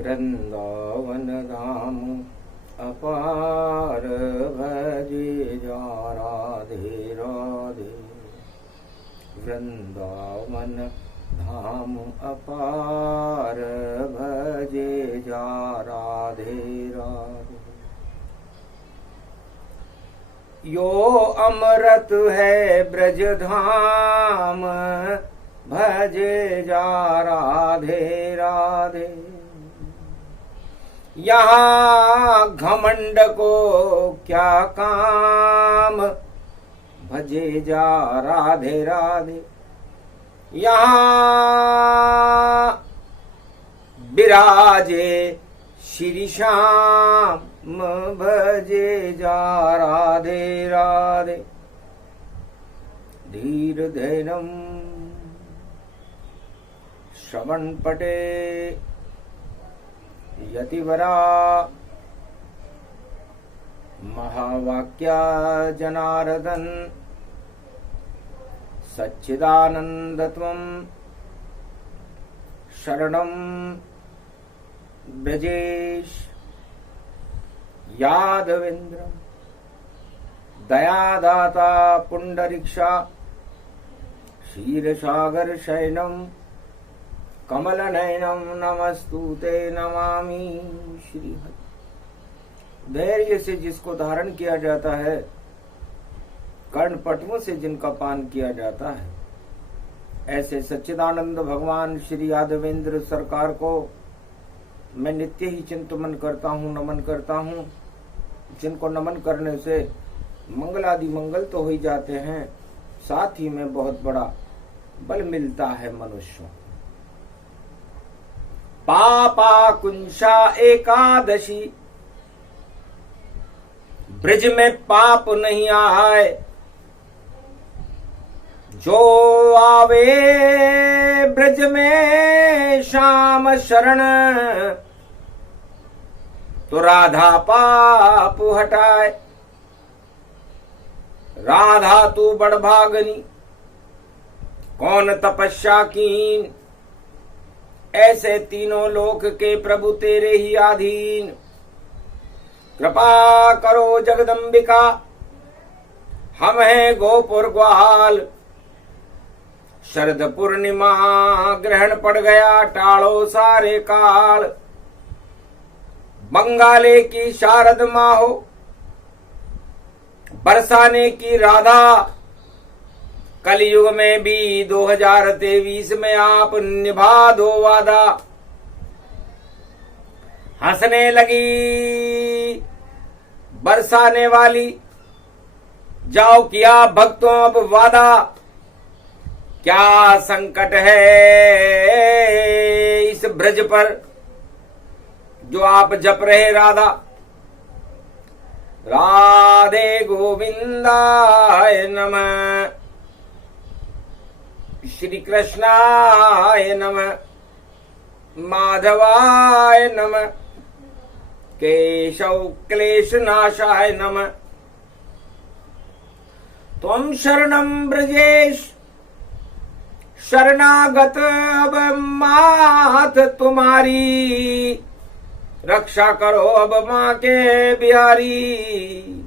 वृंदावन धाम अपार भजे जा राधे राधे। वृंदावन धाम अपार भजे जा राधे राधे। यो अमृत है ब्रज धाम भजे जा राधे राधे। यहाँ घमंड को क्या काम भजे जा राधे राधे। यहाँ विराजे श्री श्याम भजे जा राधे राधे। धीर धैर्यम श्रवण पटे यतिवरा महावाक्या जनार्दन सच्चिदानंदत्वं शरणं ब्रजेश यादवेन्द्रं दयादाता पुंडरीक्षा क्षीरसागर शयनं कमलनयनं नमस्तुते नमामि श्रीहरि। धैर्य से जिसको धारण किया जाता है, कर्णपटुओं से जिनका पान किया जाता है, ऐसे सच्चिदानंद भगवान श्री यादवेंद्र सरकार को मैं नित्य ही चिंतन करता हूँ, नमन करता हूँ। जिनको नमन करने से मंगलादि मंगल तो हो ही जाते हैं, साथ ही में बहुत बड़ा बल मिलता है मनुष्यों। पापा कुंशा एकादशी, ब्रज में पाप नहीं आए। जो आवे ब्रज में श्याम शरण, तो राधा पाप हटाए। राधा तू बड़भागनी, कौन तपस्या कीन। ऐसे तीनों लोक के प्रभु तेरे ही अधीन। कृपा करो जगदम्बिका, हम हैं गोपुर ग्वाल। शरद पूर्णिमा ग्रहण पड़ गया, टालो सारे काल। बंगाले की शारद माँ हो, बरसाने की राधा। कलयुग में भी 2023 में आप निभा दो वादा। हंसने लगी बरसाने वाली, जाओ किया भक्तों अब वादा। क्या संकट है इस ब्रज पर, जो आप जप रहे राधा। राधे गोविंदाय नमः, श्री कृष्णाय नमः, माधवाय नमः, केशव क्लेश नाशाय नमः। त्वं शरणं ब्रजेश, शरणागत अब मात तुम्हारी। रक्षा करो अब माँ के बिहारी।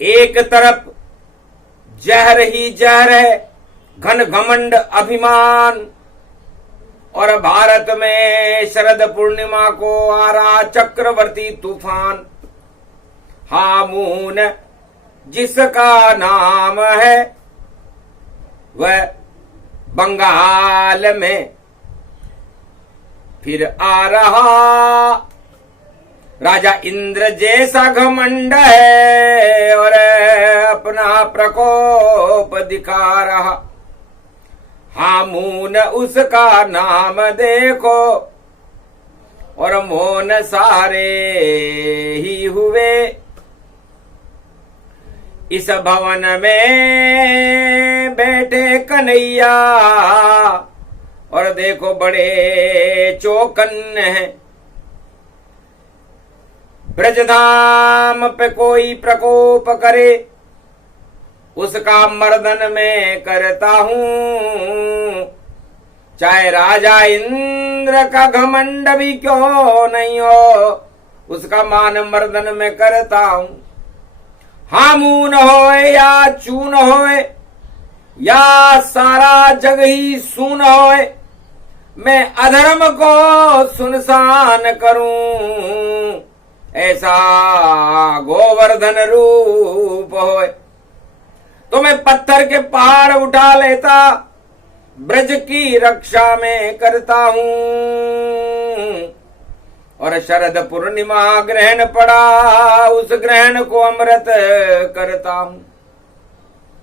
एक तरफ जहर ही जहर है, घन घमंड अभिमान। और भारत में शरद पूर्णिमा को आ रहा चक्रवर्ती तूफान। हामून जिसका नाम है, वह बंगाल में फिर आ रहा। राजा इंद्र जैसा घमंड है, और अपना प्रकोप दिखा रहा। हामून उसका नाम देखो, और मौन सारे ही हुए। इस भवन में बैठे कन्हैया, और देखो बड़े चौकन्न हैं। ब्रजधाम पे कोई प्रकोप करे, उसका मर्दन में करता हूँ। चाहे राजा इंद्र का घमंड भी क्यों नहीं हो, उसका मान मर्दन में करता हूं। हामून होए या चून होए, या सारा जग ही सून होए, मैं अधर्म को सुनसान करूं, ऐसा गोवर्धन रूप होए। तो मैं पत्थर के पहाड़ उठा लेता, ब्रज की रक्षा में करता हूं। और शरद पूर्णिमा ग्रहण पड़ा, उस ग्रहण को अमृत करता हूं।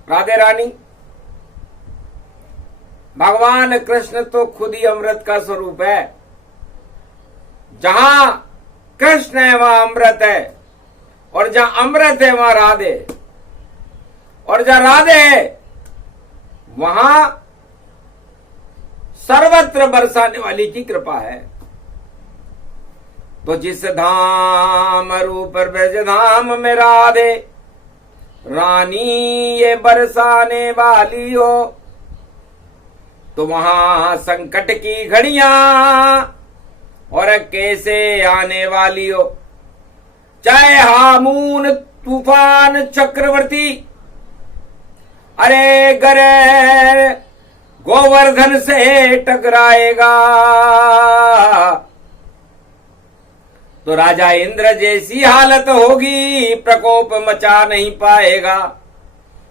राधे रानी, भगवान कृष्ण तो खुद ही अमृत का स्वरूप है। जहां कृष्ण है वहां अमृत है, और जहां अमृत है वहां राधे, और जहां राधे है वहां सर्वत्र बरसाने वाली की कृपा है। तो जिस धाम रूप ब्रज धाम में राधे, रानी ये बरसाने वाली हो, तो वहां संकट की घड़ियां और कैसे आने वाली हो। चाहे हामून तूफान चक्रवर्ती, अरे गरे गोवर्धन से टकराएगा, तो राजा इंद्र जैसी हालत होगी, प्रकोप मचा नहीं पाएगा।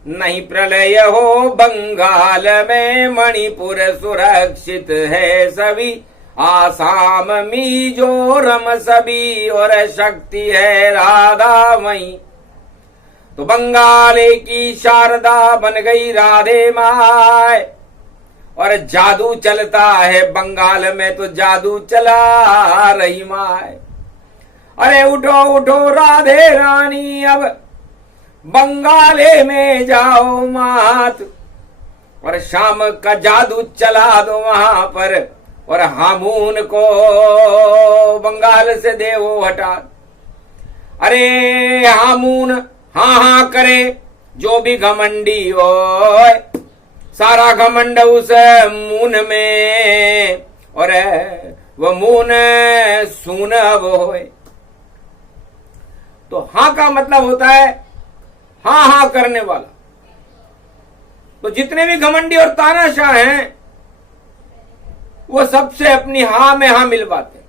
नहीं प्रलय हो बंगाल में, मणिपुर सुरक्षित है सभी, आसाम मिजोरम सभी, और शक्ति है राधा मई। तो बंगाले की शारदा बन गई राधे माय, और जादू चलता है बंगाल में, तो जादू चला रही माय। अरे उठो उठो राधे रानी, अब बंगाले में जाओ मात, और शाम का जादू चला दो वहां पर, और हामून को बंगाल से देवो हटा। अरे हामून हाँ हाँ करे, जो भी घमंडी हो, सारा घमंड उस मून में, और वो मून सून अब होए। तो हाँ का मतलब होता है हाँ हाँ करने वाला। तो जितने भी घमंडी और तानाशाह हैं, वो सबसे अपनी हाँ में हाँ मिलवाते हैं,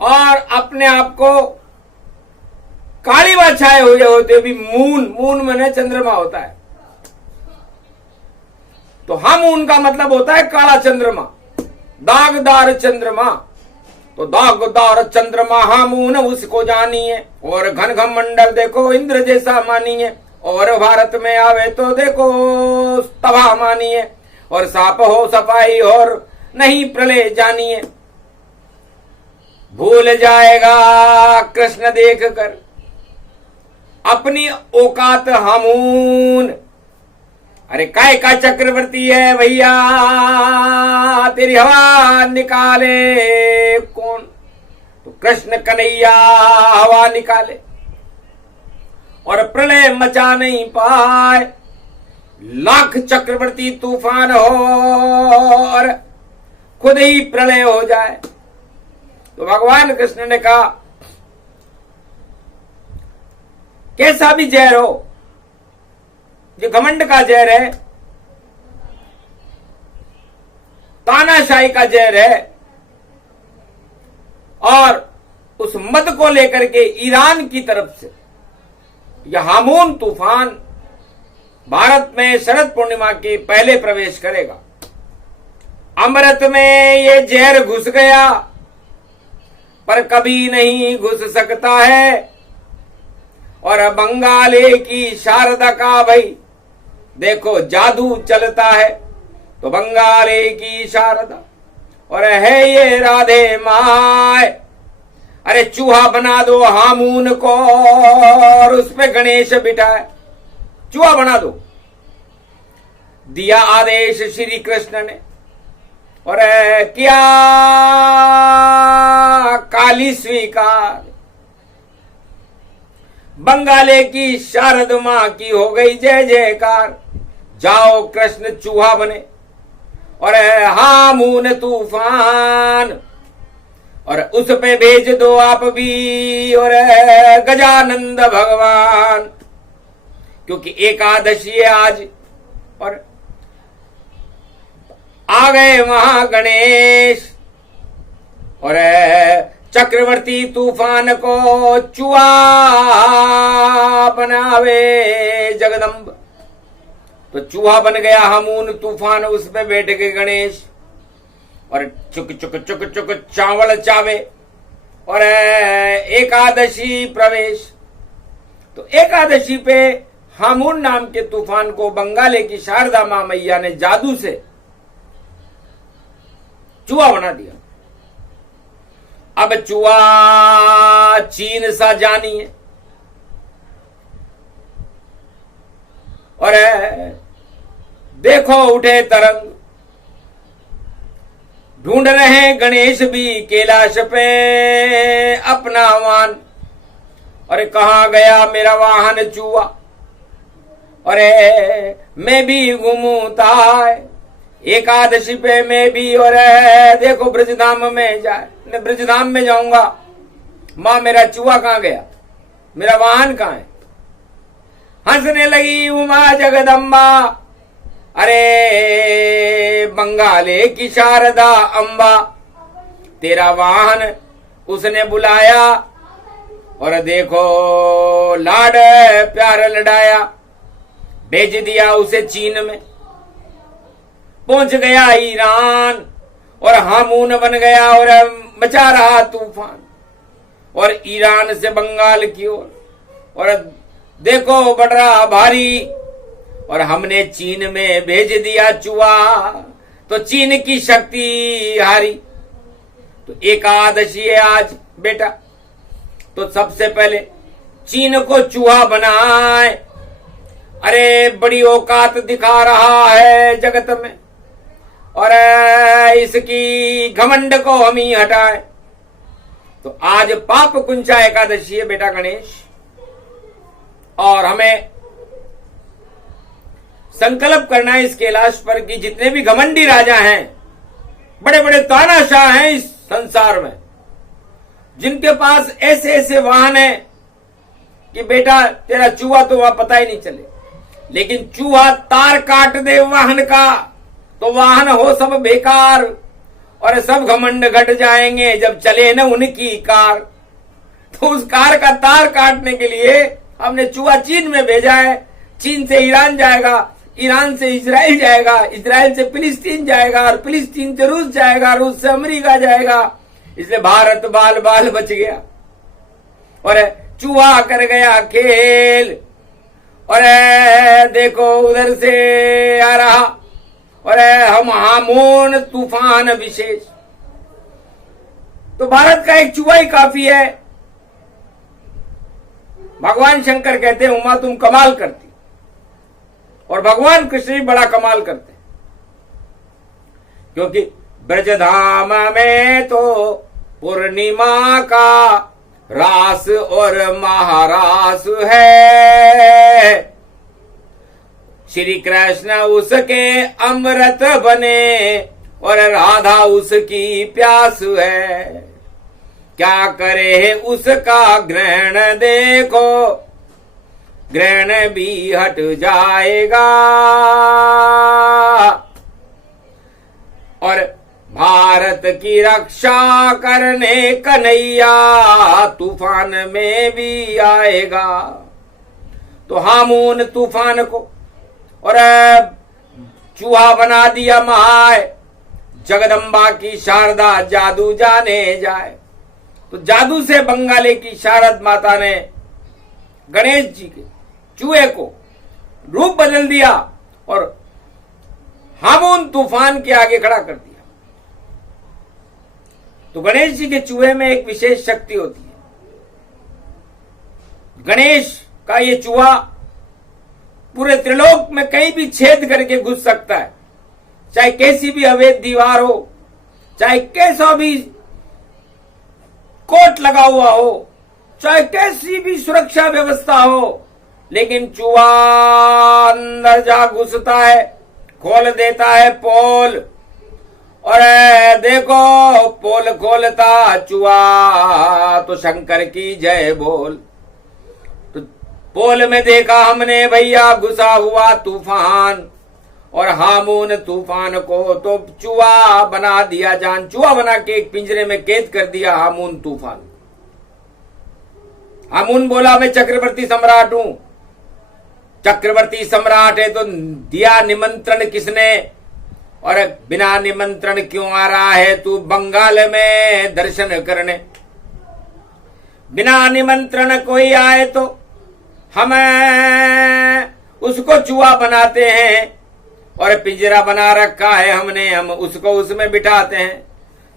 और अपने आप को काली बात छाए हुए होते भी मून मने चंद्रमा होता है। तो हाँ मून का मतलब होता है काला चंद्रमा, दागदार चंद्रमा। तो दागदार चंद्रमा हामून उसको जानिए, और घन घमंडल देखो इंद्र जैसा मानिए, और भारत में आवे तो देखो तबाह मानिए, और साप हो सफाई और नहीं प्रलय जानिए। भूल जाएगा कृष्ण देख कर अपनी औकात हामून। अरे काय का चक्रवर्ती है भैया, तेरी हवा निकाले कौन? तो कृष्ण कन्हैया हवा निकाले, और प्रलय मचा नहीं पाए। लाख चक्रवर्ती तूफान हो और खुद ही प्रलय हो जाए। तो भगवान कृष्ण ने कहा, कैसा भी जहर हो, जो घमंड का जहर है, तानाशाही का जहर है, और उस मद को लेकर के ईरान की तरफ से यह हामून तूफान भारत में शरद पूर्णिमा के पहले प्रवेश करेगा। अमृत में ये जहर घुस गया, पर कभी नहीं घुस सकता है। और बंगाले की शारदा का भाई देखो जादू चलता है, तो बंगाले की शारदा और है ये राधे माय। अरे चूहा बना दो हामून को, और उस पे गणेश बिठाए, चूहा बना दो, दिया आदेश श्री कृष्ण ने। और किया काली स्वीकार, बंगाले की शारद मां की हो गई जय जयकार। जाओ कृष्ण चूहा बने, और हामून तूफान, और उस पे भेज दो आप भी और गजानंद भगवान, क्योंकि एकादशी है आज। और आ गए वहां गणेश और चक्रवर्ती तूफान को चूहा बनावे जगदम्ब। तो चूहा बन गया हामून तूफान, उस पे बैठ गए गणेश और चुक चुक चुक चुक चावल चावे और एकादशी प्रवेश। तो एकादशी पे हामून नाम के तूफान को बंगाले की शारदा मां मैया ने जादू से चूहा बना दिया। अब चूहा चीन सा जानी है और देखो उठे तरंग, ढूंढ रहे गणेश भी कैलाश पे अपना वाहन। अरे कहां गया मेरा वाहन चूहा, अरे मैं भी घूमता है एकादशी पे मैं भी, और देखो ब्रजधाम में जाए, ब्रजधाम में जाऊंगा। मां मेरा चूहा कहां गया, मेरा वाहन कहां है। हंसने लगी उमा जगदम्बा, अरे बंगाले की शारदा अम्बा, तेरा वाहन उसने बुलाया और देखो लाड प्यार लड़ाया, भेज दिया उसे चीन में। पहुंच गया ईरान और हामून बन गया और मचा रहा तूफान, और ईरान से बंगाल की ओर और देखो बढ़ रहा भारी, और हमने चीन में भेज दिया चूहा, तो चीन की शक्ति हारी। तो एकादशी है आज बेटा, तो सबसे पहले चीन को चूहा बनाए। अरे बड़ी औकात दिखा रहा है जगत में, और इसकी घमंड को हम ही हटाएं। तो आज पाप कुंचा एकादशी है बेटा गणेश, और हमें संकल्प करना है इस कैलाश पर कि जितने भी घमंडी राजा हैं, बड़े बड़े तानाशाह हैं इस संसार में, जिनके पास ऐसे ऐसे वाहन हैं कि बेटा तेरा चूहा तो वहां पता ही नहीं चले, लेकिन चूहा तार काट दे वाहन का तो वाहन हो सब बेकार और सब घमंड घट जाएंगे जब चले न उनकी कार। तो उस कार का तार काटने के लिए हमने चूहा चीन में भेजा है। चीन से ईरान जाएगा, ईरान से इजराइल जाएगा, इजराइल से फिलिस्तीन जाएगा, और फिलिस्तीन से रूस जाएगा, रूस से अमेरिका जाएगा। इसलिए भारत बाल बाल बच गया और चूहा कर गया खेल। और देखो उधर से आ रहा और हम हामून तूफान विशेष। तो भारत का एक चूहा ही काफी है। भगवान शंकर कहते हैं उमा तुम कमाल करती, और भगवान कृष्ण भी बड़ा कमाल करते, क्योंकि ब्रजधाम में तो पूर्णिमा का रास और महारास है। श्री कृष्ण उसके अमृत बने और राधा उसकी प्यास है। क्या करे उसका ग्रहण देखो, ग्रहण भी हट जाएगा। और भारत की रक्षा करने कन्हैया तूफान में भी आएगा। तो हामून तूफान को और चूहा बना दिया महाय, जगदम्बा की शारदा जादू जाने जाए। तो जादू से बंगाले की शारद माता ने गणेश जी के चूहे को रूप बदल दिया और हामून तूफान के आगे खड़ा कर दिया। तो गणेश जी के चूहे में एक विशेष शक्ति होती है। गणेश का ये चूहा पूरे त्रिलोक में कहीं भी छेद करके घुस सकता है, चाहे कैसी भी अवैध दीवार हो, चाहे कैसा भी कोट लगा हुआ हो, चाहे कैसी भी सुरक्षा व्यवस्था हो, लेकिन चूहा अंदर जा घुसता है, खोल देता है पोल और देखो पोल खोलता चुआ तो शंकर की जय बोल। तो पोल में देखा हमने भैया घुसा हुआ तूफान, और हामून तूफान को तो चुआ बना दिया जान, चुआ बना के एक पिंजरे में कैद कर दिया हामून तूफान। हामून बोला मैं चक्रवर्ती सम्राट हूं। चक्रवर्ती सम्राट है तो दिया निमंत्रण किसने, और बिना निमंत्रण क्यों आ रहा है तू बंगाल में दर्शन करने। बिना निमंत्रण कोई आए तो हम उसको चूहा बनाते हैं, और पिंजरा बना रखा है हमने, हम उसको उसमें बिठाते हैं।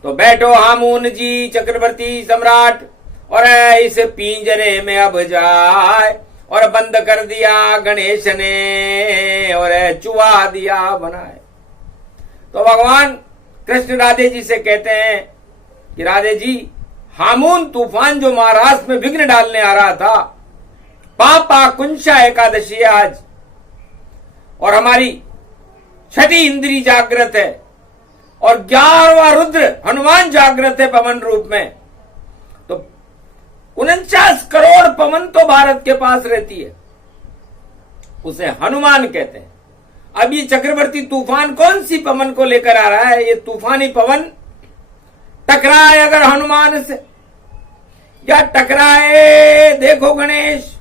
तो बैठो हामून जी चक्रवर्ती सम्राट, और इस पिंजरे में अब जाए, और बंद कर दिया गणेश ने, और चूहा दिया बनाए। तो भगवान कृष्ण राधे जी से कहते हैं कि राधे जी, हामून तूफान जो महाराष्ट्र में विघ्न डालने आ रहा था, पापा कुंशा एकादशी है आज, और हमारी छठी इंद्री जागृत है, और 11वां रुद्र हनुमान जागृत है पवन रूप में। तो 49 करोड़ पवन तो भारत के पास रहती है, उसे हनुमान कहते हैं। अब ये चक्रवर्ती तूफान कौन सी पवन को लेकर आ रहा है? ये तूफानी पवन टकराए अगर हनुमान से, या टकराए देखो गणेश,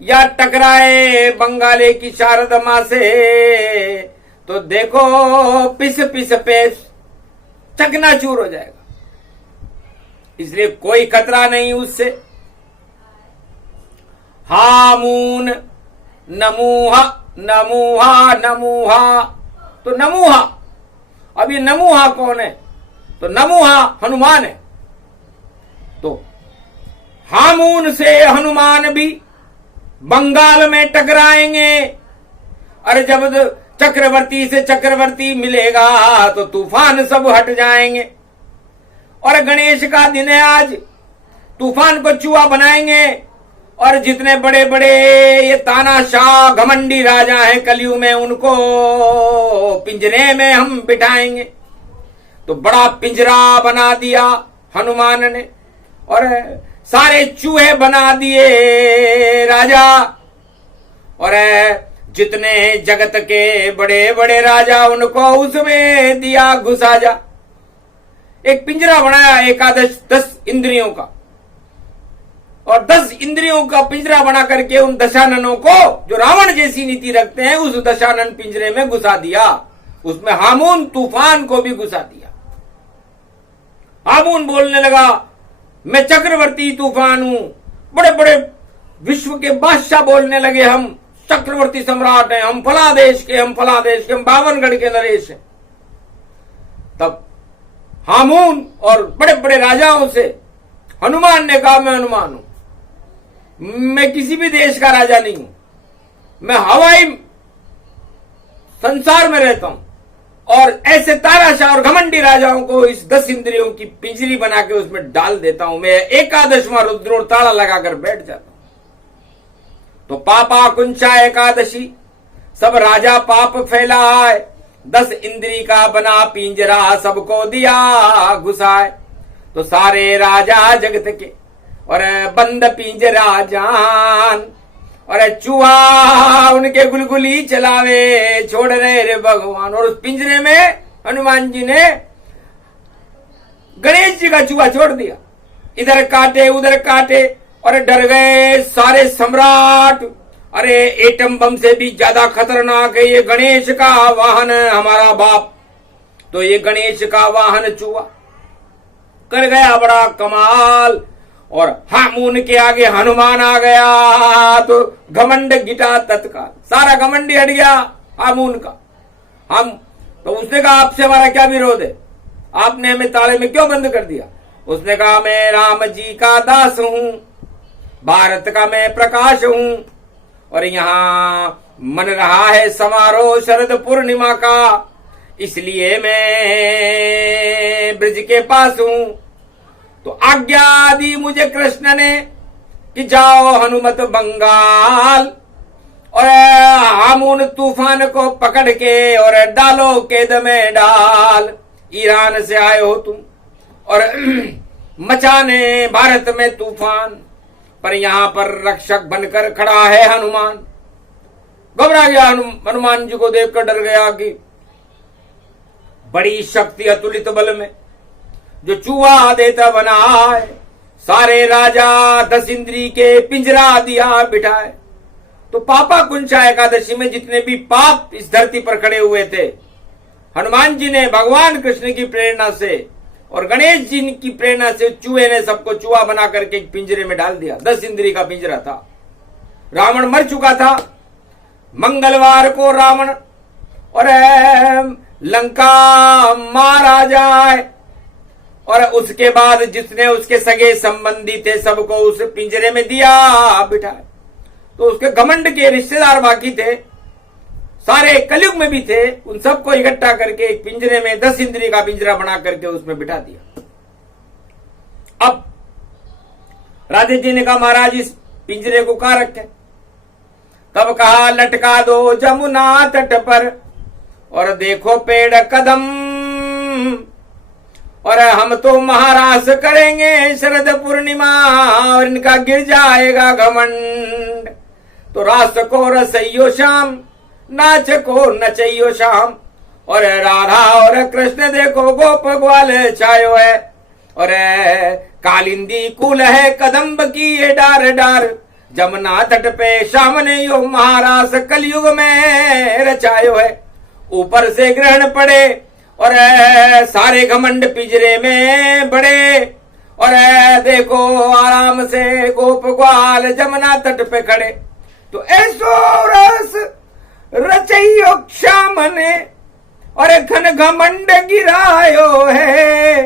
या टकराए बंगाले की शारदा मां से, तो देखो पिस पिस पेश चकनाचूर हो जाएगा। इसलिए कोई खतरा नहीं उससे। हामून नमूहा नमूहा नमूहा, तो नमूहा, अब ये नमूहा कौन है? तो नमूहा हनुमान है। तो हामून से हनुमान भी बंगाल में टकराएंगे। अरे जब चक्रवर्ती से चक्रवर्ती मिलेगा तो तूफान सब हट जाएंगे। और गणेश का दिन है आज, तूफान को चूहा बनाएंगे, और जितने बड़े बड़े ये तानाशाह घमंडी राजा हैं कलयुग में, उनको पिंजरे में हम बिठाएंगे। तो बड़ा पिंजरा बना दिया हनुमान ने, और सारे चूहे बना दिए राजा, और जितने जगत के बड़े बड़े राजा उनको उसमें दिया घुसा जा। एक पिंजरा बनाया एकादश 10 इंद्रियों का, और 10 इंद्रियों का पिंजरा बना करके उन दशाननों को, जो रावण जैसी नीति रखते हैं, उस दशानन पिंजरे में घुसा दिया। उसमें हामून तूफान को भी घुसा दिया। हामून बोलने लगा मैं चक्रवर्ती तूफान हूं। बड़े बड़े विश्व के बादशाह बोलने लगे हम चक्रवर्ती सम्राट हैं, हम फला देश के, हम फला देश के, हम 52गढ़ के नरेश हैं। तब हामून और बड़े बड़े राजाओं से हनुमान ने कहा मैं हनुमान हूं, मैं किसी भी देश का राजा नहीं हूं, मैं हवाई संसार में रहता हूं, और ऐसे तानाशाह और घमंडी राजाओं को इस 10 इंद्रियों की पिंजरी बना के उसमें डाल देता हूं। मैं 11वां रुद्र ताला लगाकर बैठ जाता हूं। तो पापा कुंचा एकादशी, सब राजा पाप फैलाए, 10 इंद्री का बना पिंजरा सबको दिया घुसाए। तो सारे राजा जगत के और बंद पिंजरा जान, और चूहा उनके गुलगुली चलावे छोड़ रहे रे भगवान। और उस पिंजरे में हनुमान जी ने गणेश जी का चूहा छोड़ दिया, इधर काटे उधर काटे, और डर गए सारे सम्राट। अरे एटम बम से भी ज्यादा खतरनाक है ये गणेश का वाहन हमारा बाप। तो ये गणेश का वाहन चूहा कर गया बड़ा कमाल, और हामून के आगे हनुमान आ गया तो घमंड गिटा तत्काल, सारा घमंडी हट गया हामून का। हम तो उसने कहा आपसे हमारा क्या विरोध है, आपने हमें ताले में क्यों बंद कर दिया? उसने कहा मैं राम जी का दास हूं, भारत का मैं प्रकाश हूं, और यहाँ मन रहा है समारोह शरद पूर्णिमा का, इसलिए मैं ब्रज के पास हूं। तो आज्ञा दी मुझे कृष्ण ने कि जाओ हनुमत बंगाल, और हामून तूफान को पकड़ के और डालो कैद में डाल। ईरान से आए हो तुम और मचाने भारत में तूफान, पर यहां पर रक्षक बनकर खड़ा है हनुमान। घबरा गया हनुमान जी को देखकर डर गया कि बड़ी शक्ति अतुलित बल में जो चूहा देता बना है, सारे राजा 10 इंद्री के पिंजरा दिया बिठाए। तो पापा कुंचा एकादशी में जितने भी पाप इस धरती पर खड़े हुए थे, हनुमान जी ने भगवान कृष्ण की प्रेरणा से और गणेश जी की प्रेरणा से चूहे ने सबको चूहा बना करके एक पिंजरे में डाल दिया। 10 इंद्री का पिंजरा था। रावण मर चुका था। मंगलवार को रावण और लंका मारा जाए, और उसके बाद जिसने उसके सगे संबंधी थे सबको उस पिंजरे में दिया बिठाए। तो उसके घमंड के रिश्तेदार बाकी थे, सारे कलयुग में भी थे, उन सबको इकट्ठा करके एक पिंजरे में 10 इंद्री का पिंजरा बना करके उसमें बिठा दिया। अब राधे जी ने कहा महाराज इस पिंजरे को कहां रखे? तब कहा लटका दो जमुना तट पर, और देखो पेड़ कदम, और हम तो महारास करेंगे शरद पूर्णिमा, और इनका गिर जाएगा घमंड। तो रास को रसइयो शाम, नाच को नचइयो शाम, और राधा और कृष्ण देखो गोप ग्वाल छायो है, और कालिंदी कुल है कदम्ब की ये डार डार, जमुना तट पे शाम ने यो महारास कलयुग में रचायो है। ऊपर से ग्रहण पड़े और सारे घमंड पिंजरे में बड़े, और देखो आराम से गोप ग्वाल जमुना तट पे खड़े। तो ऐसो रस रचइयो श्याम ने, और घन घमंड गिरायो है,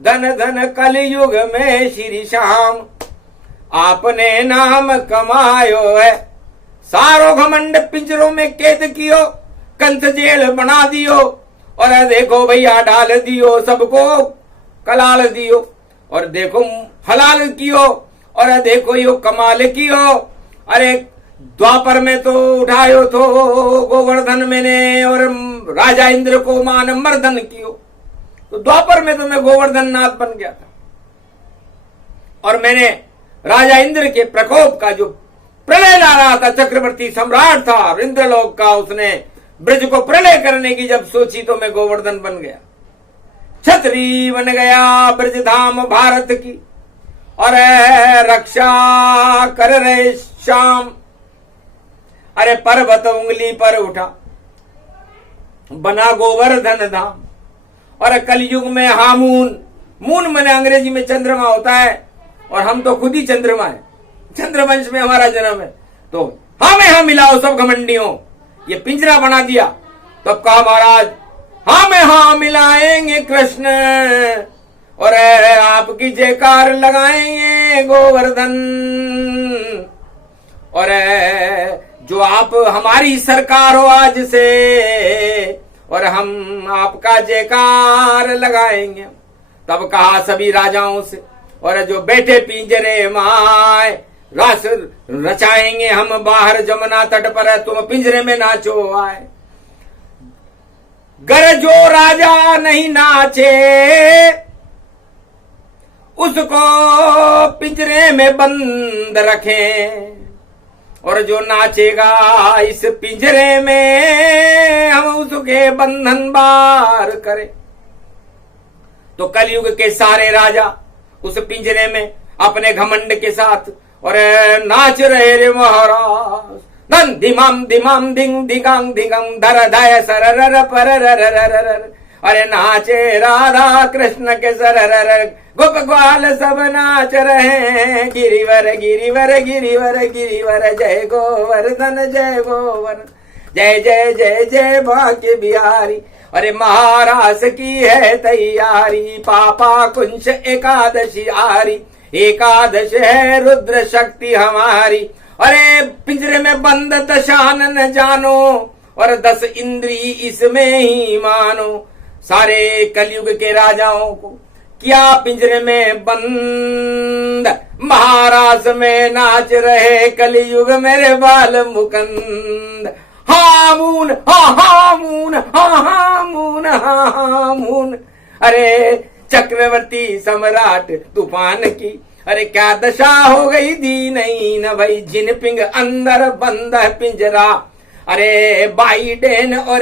धन धन कलयुग में श्री श्याम आपने नाम कमायो है। सारो घमंड पिंजरों में कैद कियो, कंथ जेल बना दियो, और देखो भैया डाल दियो सबको कलाल दियो, और देखो हलाल कियो, और देखो यो कमाल कियो। अरे द्वापर में तो उठायो तो गोवर्धन मैंने, और राजा इंद्र को मान मर्दन कियो। तो द्वापर में तो मैं गोवर्धन नाथ बन गया था, और मैंने राजा इंद्र के प्रकोप का जो प्रलय ला रहा था, चक्रवर्ती सम्राट था इंद्रलोक का, उसने ब्रज को प्रलय करने की जब सोची तो मैं गोवर्धन बन गया, छतरी बन गया ब्रज धाम भारत की, और रक्षा कर रहे श्याम। अरे पर्वत उंगली पर उठा बना गोवर्धन धाम, और कलयुग में हामून, मून मैंने अंग्रेजी में चंद्रमा होता है, और हम तो खुद ही चंद्रमा है, चंद्रवंश में हमारा जन्म है। तो हमें मिलाओ सब घमंडियों, ये पिंजरा बना दिया। तब कहा महाराज हाँ मिलाएंगे कृष्ण, और आपकी जयकार लगाएंगे गोवर्धन, और जो आप हमारी सरकार हो आज से, और हम आपका जयकार लगाएंगे। तब कहा सभी राजाओं से, और जो बैठे पिंजरे माए रस रचाएंगे हम बाहर जमुना तट पर, तुम पिंजरे में नाचो आए। गर जो राजा नहीं नाचे उसको पिंजरे में बंद रखें, और जो नाचेगा इस पिंजरे में हम उसके बंधन बार करें। तो कलयुग के सारे राजा उस पिंजरे में अपने घमंड के साथ और नाच रहे रे महाराज। धन धिमाम धिमाम धिंग धिगांग धिगम धर धाय सरर परर, अरे नाचे राधा कृष्ण के सरर, गोप ग्वाल सब नाच रहे, गिरिवर गिरिवर गिरिवर गिरिवर, जय गोवर्धन जय गोवर्धन, जय जय जय जय बांके बिहारी। अरे महारास की है तैयारी, पापा कुंच एकादशी आरी, एकादश है रुद्र शक्ति हमारी। अरे पिंजरे में बंद दशानन जानो, और 10 इंद्री इसमें ही मानो। सारे कलयुग के राजाओं को किया पिंजरे में बंद, महारास में नाच रहे कलयुग मेरे बाल मुकंद। हामून हा हामून हा हामून हा हामून, अरे चक्रवर्ती सम्राट तूफान की, अरे क्या दशा हो गई दी नहीं न भाई, जिनपिंग अंदर बंद है पिंजरा, अरे बाइडेन और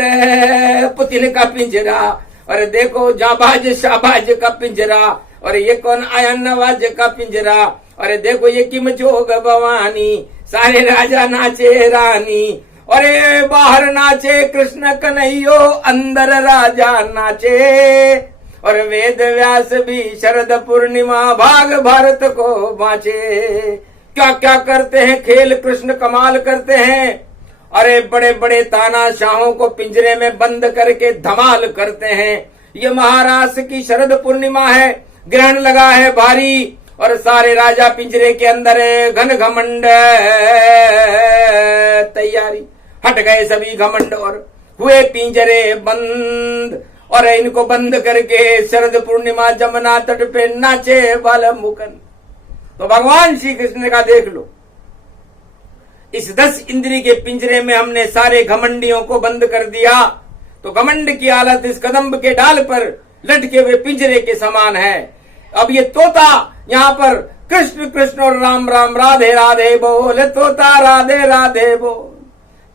पुतिन का पिंजरा, और देखो जाबाज शाबाज का पिंजरा, और ये कौन आया नवाज का पिंजरा, अरे देखो ये किम जोग भवानी, सारे राजा नाचे रानी, अरे बाहर नाचे कृष्ण कन्हैयो, अंदर राजा नाचे, और वेद व्यास भी शरद पूर्णिमा भाग भारत को बाँचे। क्या क्या करते हैं खेल कृष्ण, कमाल करते हैं, अरे बड़े बड़े तानाशाहों को पिंजरे में बंद करके धमाल करते हैं। ये महाराष्ट्र की शरद पूर्णिमा है, ग्रहण लगा है भारी, और सारे राजा पिंजरे के अंदर है, घन घमंड तैयारी, हट गए सभी घमंड और हुए पिंजरे बंद, और इनको बंद करके शरद पूर्णिमा जमुना तट पे नाचे बाल मुकन। तो भगवान श्री कृष्ण का देख लो, इस 10 इंद्री के पिंजरे में हमने सारे घमंडियों को बंद कर दिया, तो घमंड की हालत इस कदम्ब के डाल पर लटके हुए पिंजरे के समान है। अब ये तोता यहाँ पर कृष्ण कृष्ण और राम राम राधे राधे बोल, तोता राधे राधे बोल,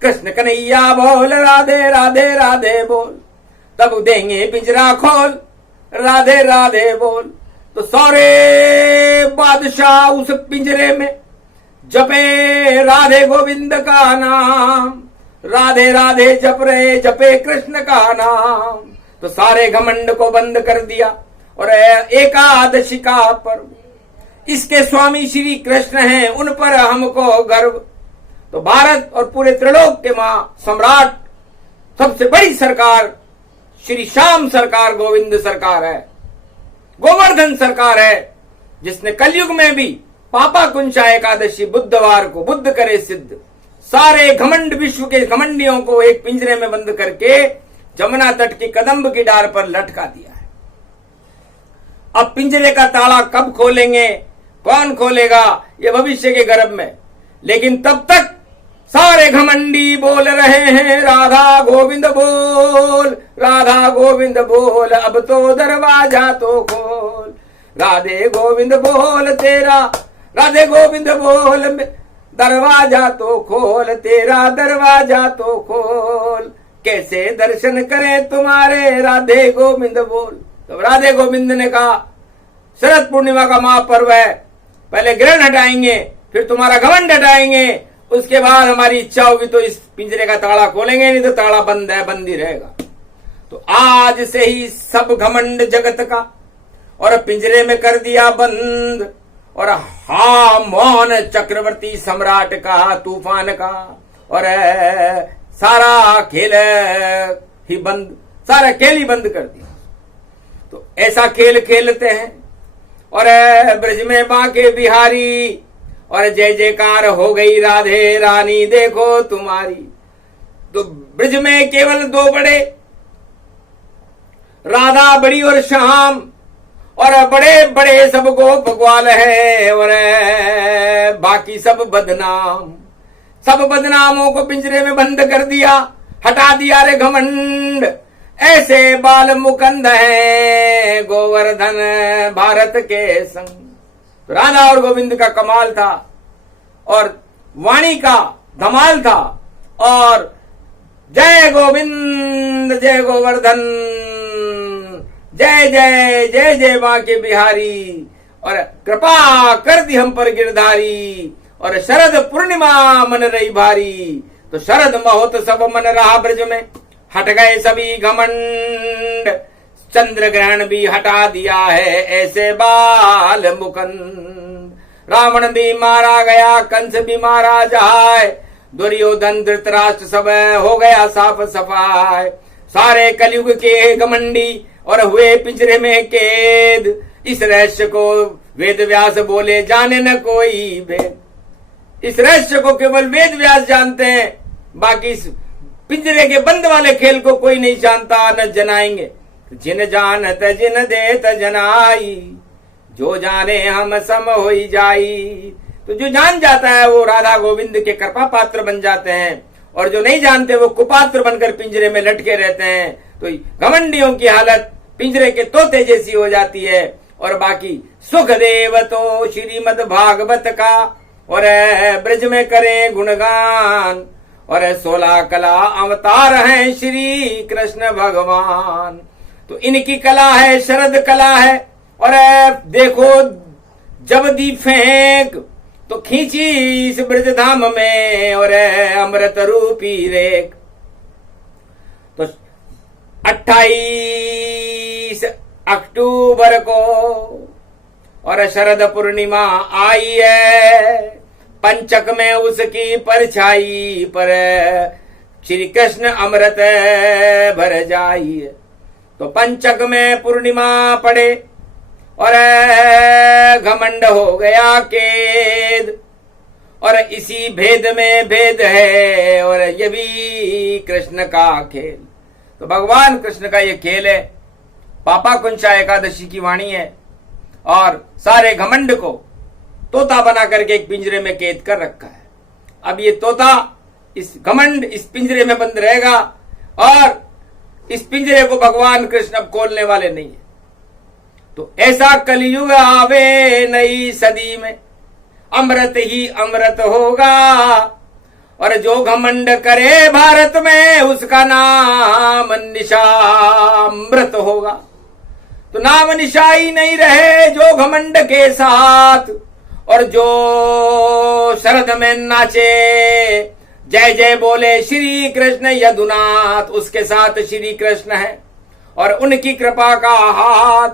कृष्ण कन्हैया बोल, राधे राधे राधे बोल, तब देंगे पिंजरा खोल, राधे राधे बोल। तो सारे बादशाह उस पिंजरे में जपे राधे गोविंद का नाम, राधे राधे जप रहे, जपे कृष्ण का नाम। तो सारे घमंड को बंद कर दिया, और एकादशी का पर्व, इसके स्वामी श्री कृष्ण हैं, उन पर हमको गर्व। तो भारत और पूरे त्रिलोक के मां सम्राट, सबसे बड़ी सरकार श्री श्याम सरकार गोविंद सरकार है, गोवर्धन सरकार है, जिसने कलयुग में भी पापा कुंचा एकादशी बुधवार को बुद्ध करे सिद्ध, सारे घमंड विश्व के घमंडियों को एक पिंजरे में बंद करके जमुना तट की कदम्ब की डार पर लटका दिया है। अब पिंजरे का ताला कब खोलेंगे, कौन खोलेगा, ये भविष्य के गर्भ में। लेकिन तब तक सारे घमंडी बोल रहे हैं राधा गोविंद बोल, राधा गोविंद बोल, अब तो दरवाजा तो खोल, राधे गोविंद बोल तेरा, राधे गोविंद बोल, दरवाजा तो खोल तेरा, दरवाजा तो खोल, कैसे दर्शन करें तुम्हारे, राधे गोविंद बोल। तो राधे गोविंद ने कहा शरद पूर्णिमा का महापर्व है, पहले ग्रहण हटाएंगे, फिर तुम्हारा घमंड हटाएंगे, उसके बाद हमारी इच्छा होगी तो इस पिंजरे का ताला खोलेंगे, नहीं तो ताला बंद है, बंद ही रहेगा। तो आज से ही सब घमंड जगत का और पिंजरे में कर दिया बंद, और हा मौन चक्रवर्ती सम्राट का, तूफान का, और सारा खेल ही बंद, सारा खेल ही बंद कर दिया। तो ऐसा खेल खेलते हैं, और ब्रज में बांके बिहारी, और जय जयकार हो गई राधे रानी देखो तुम्हारी। तो ब्रज में केवल 2 बड़े, राधा बड़ी और श्याम, और बड़े बड़े सब गोप ग्वाल है, और बाकी सब बदनाम, सब बदनामों को पिंजरे में बंद कर दिया, हटा दिया रे घमंड। ऐसे बाल मुकंद है गोवर्धन भारत के संग। तो राधा और गोविंद का कमाल था, और वाणी का धमाल था, और जय गोविंद जय गोवर्धन, जय जय जय जय बांके बिहारी, और कृपा कर दी हम पर गिरधारी, और शरद पूर्णिमा मन रही भारी। तो शरद महोत्सव मन रहा ब्रज में, हट गए सभी घमंड, चंद्र ग्रहण भी हटा दिया है ऐसे बाल मुकंद। रावण भी मारा गया, कंस भी मारा जाए, दुर्योधन धृतराष्ट्र सब हो गया साफ सफाई। सारे कलयुग के घमंडी और हुए पिंजरे में कैद, इस रहस्य को वेद व्यास बोले जाने न कोई भेद। इस रहस्य को केवल वेद व्यास जानते हैं, बाकी इस पिंजरे के बंद वाले खेल को कोई नहीं जानता, न जनाएंगे। जिन जानत जिन देत जनाई, जो जाने हम सम होई जाई। तो जो जान जाता है वो राधा गोविंद के कृपा पात्र बन जाते हैं, और जो नहीं जानते वो कुपात्र बनकर पिंजरे में लटके रहते हैं। तो घमंडियों की हालत पिंजरे के तोते जैसी हो जाती है। और बाकी सुखदेव तो श्रीमद् भागवत का और ब्रज में करे गुणगान, और 16 कला अवतार हैं श्री कृष्ण भगवान। तो इनकी कला है शरद कला है। और देखो जब दी फेंक तो खींची इस ब्रज धाम में, और अमृत रूपी रेख। तो 28 अक्टूबर को और शरद पूर्णिमा आई है, पंचक में उसकी परछाई पर श्री कृष्ण अमृत भर जाई। तो पंचक में पूर्णिमा पड़े और घमंड हो गया केद, और इसी भेद में भेद है, और ये भी कृष्ण का खेल। तो भगवान कृष्ण का ये खेल है। पापा कुंचा एकादशी की वाणी है, और सारे घमंड को तोता बना करके एक पिंजरे में कैद कर रखा है। अब ये तोता इस घमंड इस पिंजरे में बंद रहेगा, और इस पिंजरे को भगवान कृष्ण अब खोलने वाले नहीं है। तो ऐसा कलयुग आवे नई सदी में, अमृत ही अमृत होगा, और जो घमंड करे भारत में उसका नाम निशामृत होगा। तो नाम निशा ही नहीं रहे जो घमंड के साथ, और जो शरद में नाचे जय जय बोले श्री कृष्ण यदुनाथ, उसके साथ श्री कृष्ण है और उनकी कृपा का हाथ।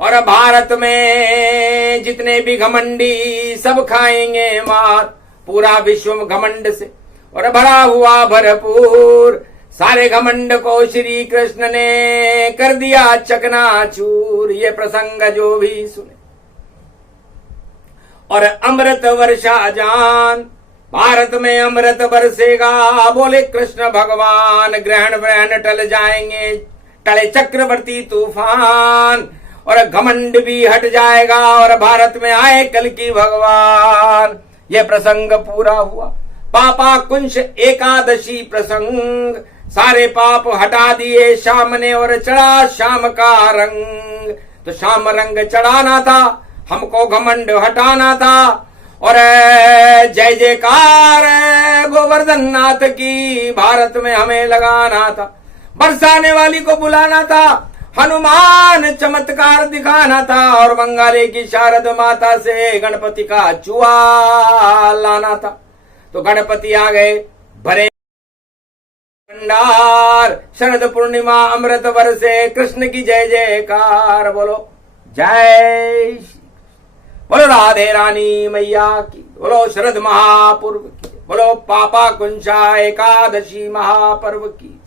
और भारत में जितने भी घमंडी सब खाएंगे मात, पूरा विश्व घमंड से और भरा हुआ भरपूर। सारे घमंड को श्री कृष्ण ने कर दिया चकनाचूर। ये प्रसंग जो भी सुने और अमृत वर्षा जान, भारत में अमृत बरसेगा, बोले कृष्ण भगवान। ग्रहण व्रहण टल जाएंगे, टले चक्रवर्ती तूफान, और घमंड भी हट जाएगा, और भारत में आए कल की भगवान। ये प्रसंग पूरा हुआ। पापा कुंश एकादशी प्रसंग, सारे पाप हटा दिए शाम ने, और चढ़ा शाम का रंग। तो शाम रंग चढ़ाना था, हमको घमंड हटाना था, और जय जयकार गोवर्धन नाथ की भारत में हमें लगाना था। बरसाने वाली को बुलाना था, हनुमान चमत्कार दिखाना था, और बंगाली की शारद माता से गणपति का चुआ लाना था। तो गणपति आ गए भरे भंडार, शरद पूर्णिमा अमृत बरसे, कृष्ण की जय जयकार। बोलो जय, बोलो राधे रानी मैया की, बोलो शरद महापर्व की, बोलो पापा कुंचा एकादशी महापर्व की।